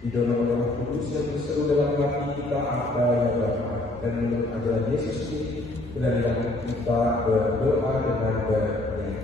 Di dalam Roh Kudus yang berseru dalam hati kita apa yang dapat, dan menurut ajaran Yesus ini benar-benar kita berdoa dengan bernyanyi.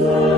Yeah.